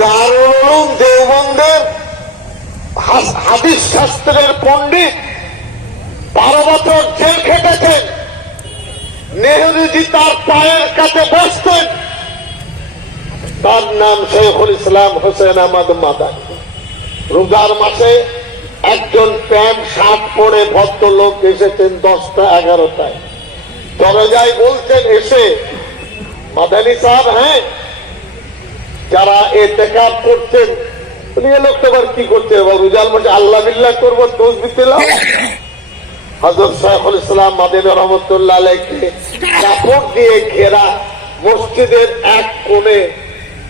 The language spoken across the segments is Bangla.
দারুল উলুম দেওবন্দের হাদিস শাস্ত্রের পণ্ডিত 12 বছর জেল খেটেছেন। নেহরুজি তার পায়ের কাছে বসতেন। তার নাম শেখুল ইসলাম হোসেন আহমদ মাদানী। রোজার মাসে একজন প্যান্ট শার্ট পরে ভদ্রলোক এসেছেন 10টা 11টায়। দরজায় বলছেন এসে, মাদানী সাহেব, হ্যাঁ, যারা এতেকাব করছেন, এ লোকটা আবার কি করছে? রোজার মাসে আল্লাহ বিল্লাহ করবো, তসবিহ তেলাওয়াত। হযরত শেখুল ইসলাম মাদানী রহমতুল্লাহ আলাইহি কাপড় দিয়ে ঘেরা মসজিদের এক কোণে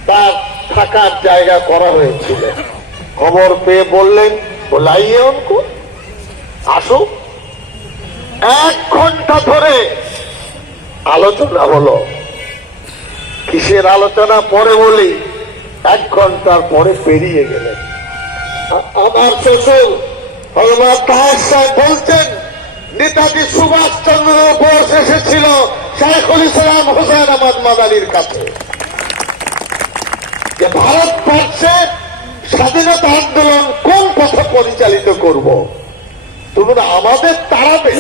তার থাকার জায়গা করা হয়েছিল। খবর পেয়ে বললেন, বলাইয়ে উনকো, আসো। 1 ঘন্টা ধরে আলোচনা হলো। কিসের আলোচনা পরে বলি, 1 ঘন্টার পরে পেরিয়ে গেলেন। আমার শ্বশুর হযরত তাহের সাহেব বলছেন, নেতাজি সুভাষ চন্দ্র বোস এসেছিল শেখুল ইসলাম হোসেন আহমদ মাদানীর কাছে যে ভারতবর্ষে স্বাধীনতা আন্দোলন কোন পথে পরিচালিত করব, তোমরা আমাদের তাড়াবে?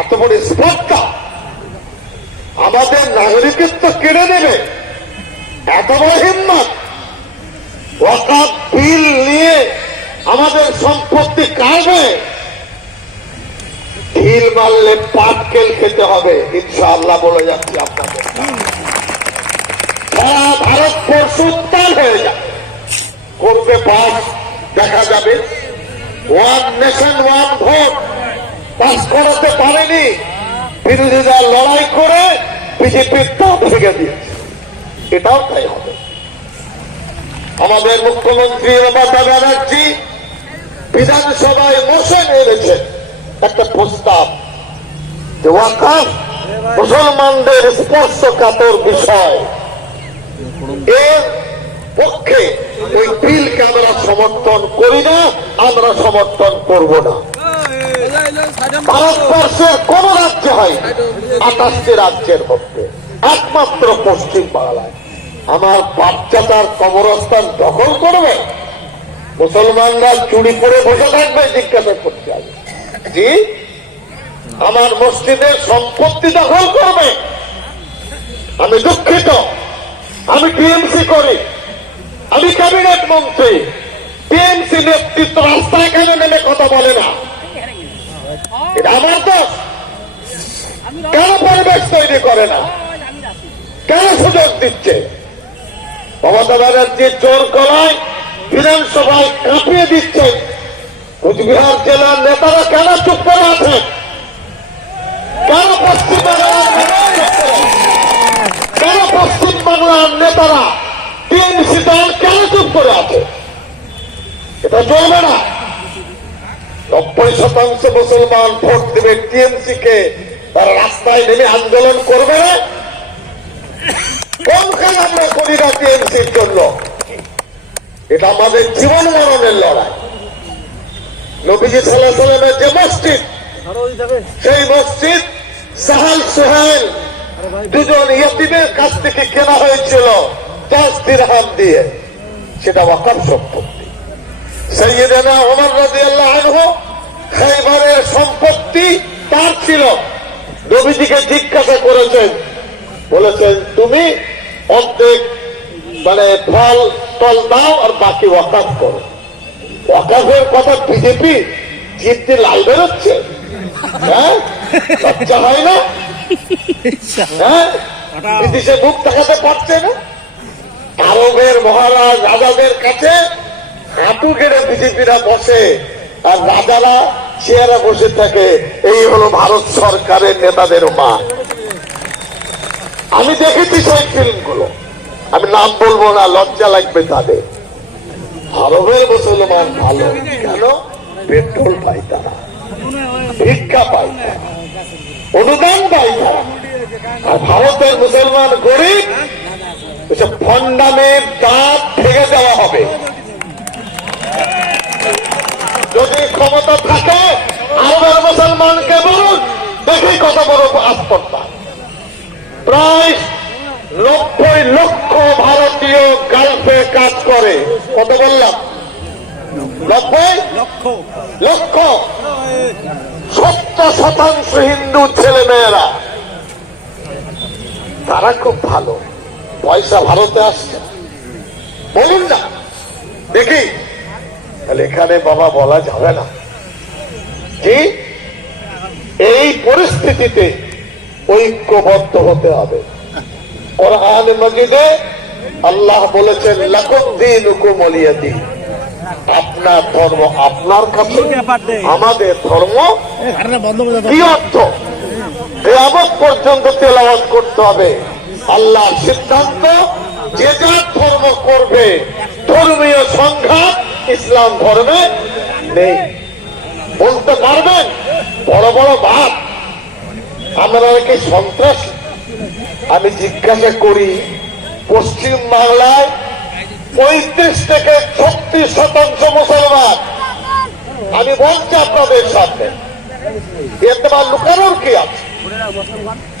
এত বড় স্পর্ধা, আমাদের নাগরিকত্ব কেড়ে নেবে, এত বড় হিম্মত, ওয়াকাফ বিল নিয়ে আমাদের সম্পত্তি কাটবে। ঢিল মারলে পাটকেল খেতে হবে, ইনশাআল্লাহ বলে যাচ্ছি আপনাদের। সারা ভারতবর্ষ উত্তাল হয়ে যাবে, করবে পাস, দেখা যাবে। 1 নেশন 1 ভোট পাস করাতে পারেনি, বিরোধীরা লড়াই করে বিজেপির দাঁত ভেঙে দিয়েছে। এটাও তাই হবে। আমাদের মুখ্যমন্ত্রী মমতা ব্যানার্জি বিধানসভায় মোশন এনেছেন একটা প্রস্তাব যে ওয়াকফ মুসলমানদের স্পর্শকাতর বিষয়। এর পক্ষে ওই বিলকে আমরা সমর্থন করি না, আমরা সমর্থন করব না। ভারতবর্ষের কোন রাজ্য হয় 28টি রাজ্যের মধ্যে একমাত্র পশ্চিম বাংলায়। আমার বাচ্চাটার কবরস্থান দখল করবে, মুসলমানরা চুরি করে বসে থাকবে, জিজ্ঞাসা করতে হবে। জি, আমার মসজিদের সম্পত্তি দখল করবে? আমি দুঃখিত, আমি টিএমসি করি, আমি ক্যাবিনেট মন্ত্রী। টিএমসি নেতৃত্ব রাস্তায় কেন নেমে কথা বলে না? এটা আমার দোষ। কেন পরিবেশ তৈরি করে না? কেন সুযোগ দিচ্ছে? মমতা ব্যানার্জি জোর গলায় বিধানসভায় কাঁপিয়ে দিচ্ছে। কুচবিহার জেলার নেতারা কেন চুপ করে আছে? কেন পশ্চিম বাংলার নেতারা টিএমসি দল কেন চুপ করে আছে? এটা চলবে না। 90% মুসলমান ভোট দেবে টিএমসি কে, তারা রাস্তায় নেমে আন্দোলন করবে না। কোনখানে আমরা করি না টিএমসির জন্য? এটা আমাদের জীবন মরণের লড়াই। নবীজি সাল্লাল্লাহু আলাইহি ওয়াসাল্লামের যে মসজিদ, সেই মসজিদ সাহাল সুহাইল দুজন ইহুদিদের কাছ থেকে কেনা হয়েছিল 10 দিরহাম দিয়ে। সেটা ওয়াকফ সম্পত্তি। সাইয়েদনা ওমর রাদিয়াল্লাহু আনহু খায়বারের সম্পত্তি তার ছিল। নবীজিকে জিজ্ঞাসা করেছেন, বলেছেন তুমি অর্ধেক ফল টল দাও আর বাকি ওয়াকফ করো। ওয়াকফের কথা বিজেপি জিত দিয়ে লাল বেরোচ্ছে। হ্যাঁ, লজ্জা হয় না? হ্যাঁ, বিদেশে মুখ দেখাতে পারছে না। আরবের মহারাজ রাজাদের কাছে হাঁটু গেড়ে বিজেপিরা বসে, আর রাজারা চেয়ারে বসে থাকে। এই হলো ভারত সরকারের নেতাদের মা। আমি দেখেছি সেই ফিল্মগুলো, আমি নাম বলবো না, লজ্জা লাগবে তাদের। আরবের মুসলমান ভালো কেন? পেট্রোল পায় তারা, ভিক্ষা পায় তারা, অনুদান পায় তারা। আর ভারতের মুসলমান গরিব, এসব ফন্ডামের দাঁত ভেঙে দেওয়া হবে। যদি ক্ষমতা থাকে আরবের মুসলমানকে বলুন, দেখি কত বড় আস্পর্ধা। প্রায় 90 লক্ষ ভারতীয় গালফে করে, কত বললাম? 90 লক্ষ। 70% হিন্দু ছেলে মেয়েরা, তারা খুব ভালো, পয়সা ভারতে আসছে, বলুন না দেখি। তাহলে এখানে বাবা বলা যাবে না কি? এই পরিস্থিতিতে ঐক্যবদ্ধ হতে হবে। কোরআন মাজিদে আল্লাহ বলেছেন লাকুম দীনুকুম ওয়ালিয়া দীন, আপনার ধর্ম আপনার কাছে, আমাদের ধর্ম। কি অর্থ? কিয়ামত পর্যন্ত তেলাওয়াত করতে হবে। আল্লাহ সিদ্ধান্ত, যে যার ধর্ম করবে। ধর্মীয় সংঘাত ইসলাম ধর্মে নেই। বলতে পারবেন বড় বড় ভাব আমরা কি সন্ত্রাস? আমি জিজ্ঞাসা করি, পশ্চিম বাংলায় 35 থেকে 36% মুসলমান। আমি বলছি আপনাদের সামনে, এর তোমার লুকানোর কি আছে?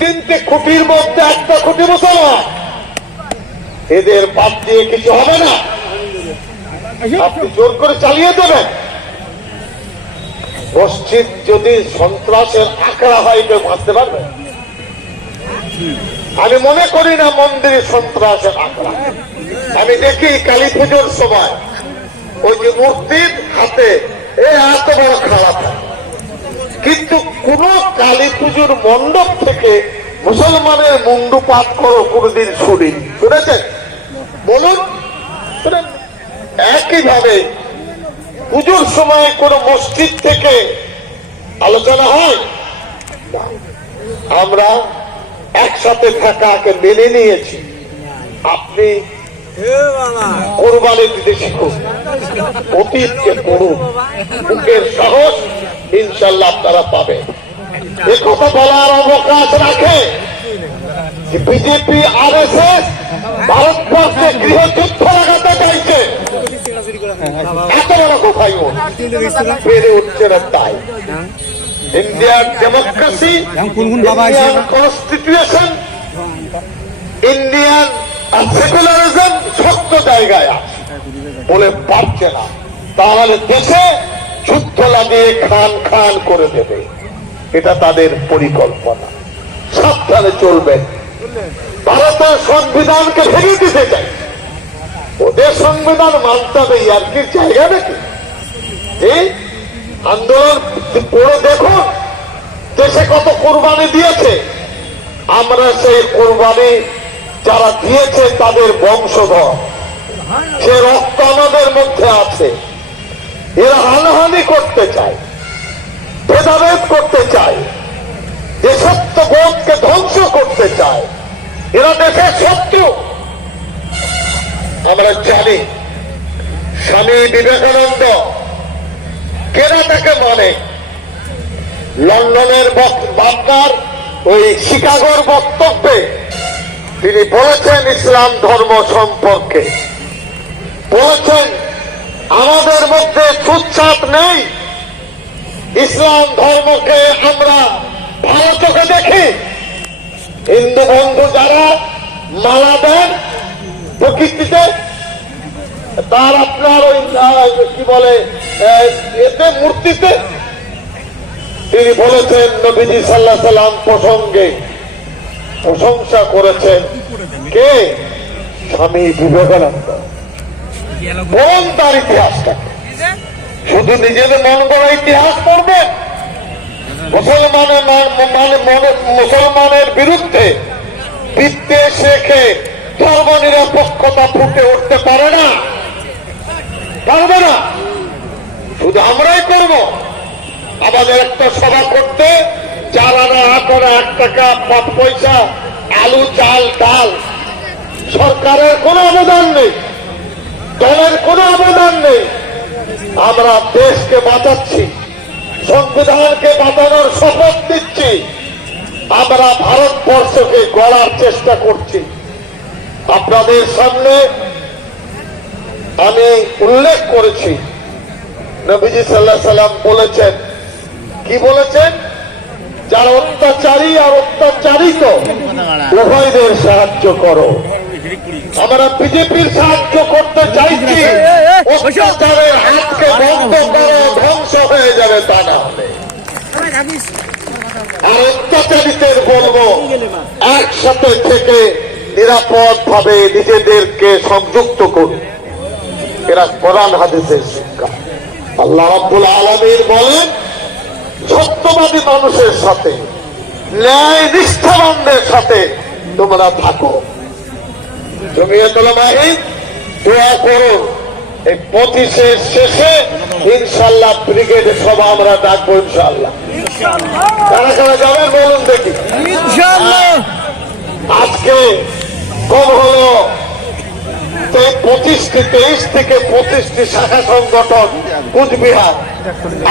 3টে খুঁটির মধ্যে 1টা খুঁটি মুসলমান। এদের বাদ দিয়ে কিছু হবে না, আপনি জোর করে চালিয়ে দেবেন। মসজিদ যদি সন্ত্রাসের আখড়া হয়, কেউ বাঁচতে পারবে? আমি মনে করি না মন্দিরে সন্ত্রাসের আখড়া। আমি দেখি কালী পুজোর সময় ওই যে মূর্তির হাতে এত বড় খারাপ, কিন্তু কোন কালী পুজোর মণ্ডপ থেকে মুসলমানের মুন্ডুপাত করো কোনদিন শুনিনি। শুনেছেন? বলুন। একইভাবে পুজোর সময় কোন মসজিদ থেকে আলোচনা হয় না। আমরা একসাথে থাকাকে মেনে নিয়েছি। আপনি কোরবানি দিতে শিখুন, অতীতকে পড়ুন, বুকের সাহস ইনশাল্লাহ আপনারা পাবেন। এ কথা বলার অবকাশ রাখে বিজেপি RSS ভারতবর্ষে গৃহযুদ্ধ লাগাতে চাইছে। এত বড় কোথায় বেড়ে উঠছে না তাই। Indian democracy, Indian constitution, Indian secularism শক্ত জায়গায় আছে বলে পারছে না। তাহলে দেশে যুদ্ধ লাগিয়ে খান খান করে দেবে, এটা তাদের পরিকল্পনা। সাবধানে চলবেন। ভারতের সংবিধানকে ভেঙে দিতে চাই, ওদের সংবিধান মানতে হবে। আর কি জায়গা নাকি? এই আন্দোলন পড়ে দেখুন, দেশে কত কোরবানি দিয়েছে। আমরা সেই কোরবানি যারা দিয়েছে তাদের বংশধর, সে রক্ত আমাদের মধ্যে আছে। এরা হানাহানি করতে চায়, ভেদাভেদ করতে চায়, দেশত্ববোধকে ধ্বংস করতে চায়। এরা দেশের শত্রু। আমরা জানি স্বামী বিবেকানন্দ কেনা তাকে মানে লন্ডনের বাংলার ওই শিকাগোর বক্তব্যে তিনি বলেছেন ইসলাম ধর্ম সম্পর্কে, বলেছেন আমাদের মধ্যে ছুতছাত নেই। ইসলাম ধর্মকে আমরা ভালো চোখে দেখি। হিন্দু বন্ধু যারা মালা দেন প্রকৃতিতে, তার আপনার ওই কি বলে এতে মূর্তিতে, তিনি বলেছেন নবীজি সাল্লাল্লাহু আলাইহি সাল্লাম প্রসঙ্গে প্রশংসা করেছেন কে? স্বামী বিবেকানন্দ। বরং তার ইতিহাসটাকে, শুধু নিজেদের মন গড়া ইতিহাস পড়বেন। মুসলমানের বিরুদ্ধে বিদ্বেষ রেখে ধর্ম নিরপেক্ষতা ফুটে উঠতে পারে না, পারবে না। শুধু আমরাই করব। আমাদের একটা সভা করতে 4 আনা 8 আনা 1 টাকা 5 পয়সা, আলু চাল ডাল, সরকারের কোনো অবদান নেই, দলের কোনো অবদান নেই। আমরা দেশকে বাঁচাচ্ছি, সংবিধানকে বাঁচানোর শপথ দিচ্ছি। আমরা ভারতবর্ষকে গড়ার চেষ্টা করছি। আপনাদের সামনে আমি উল্লেখ করেছি, নবীজি সাল্লাল্লাহু আলাইহি সাল্লাম বলেছেন, কি বলেছেন? যারা অত্যাচারী আর অত্যাচারিত উভয়দের সাহায্য করো। আমরা বিজেপির সাহায্য করতে চাইছি, অত্যাচারের হাতকে বন্ধ করো, ধ্বংস হয়ে যাবে তা না হলে। আর অত্যাচারীদের বলবো একসাথে থেকে নিরাপদ ভাবে নিজেদেরকে সংযুক্ত করুন। এরা কোরআন হাদিসের শিক্ষা। আল্লাহ রাব্বুল আলামিন বলেন, সত্যবাদী মানুষের সাথে, ন্যায় নিষ্ঠাবানদের সাথে তোমরা থাকো। জমিয়তুল উলামায়ে দোয়া করুন, এই 25-এর শেষে ইনশাআল্লাহ ব্রিগেডে সভা আমরা ডাকবো ইনশাআল্লাহ। কারা কারা যাবেন বলুন দেখি। আজকে কম হলো 23 থেকে 25টি শাখা সংগঠন কুচবিহার,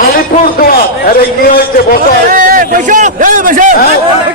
আলিপুরদুয়ার, আরে কি হয়েছে বসা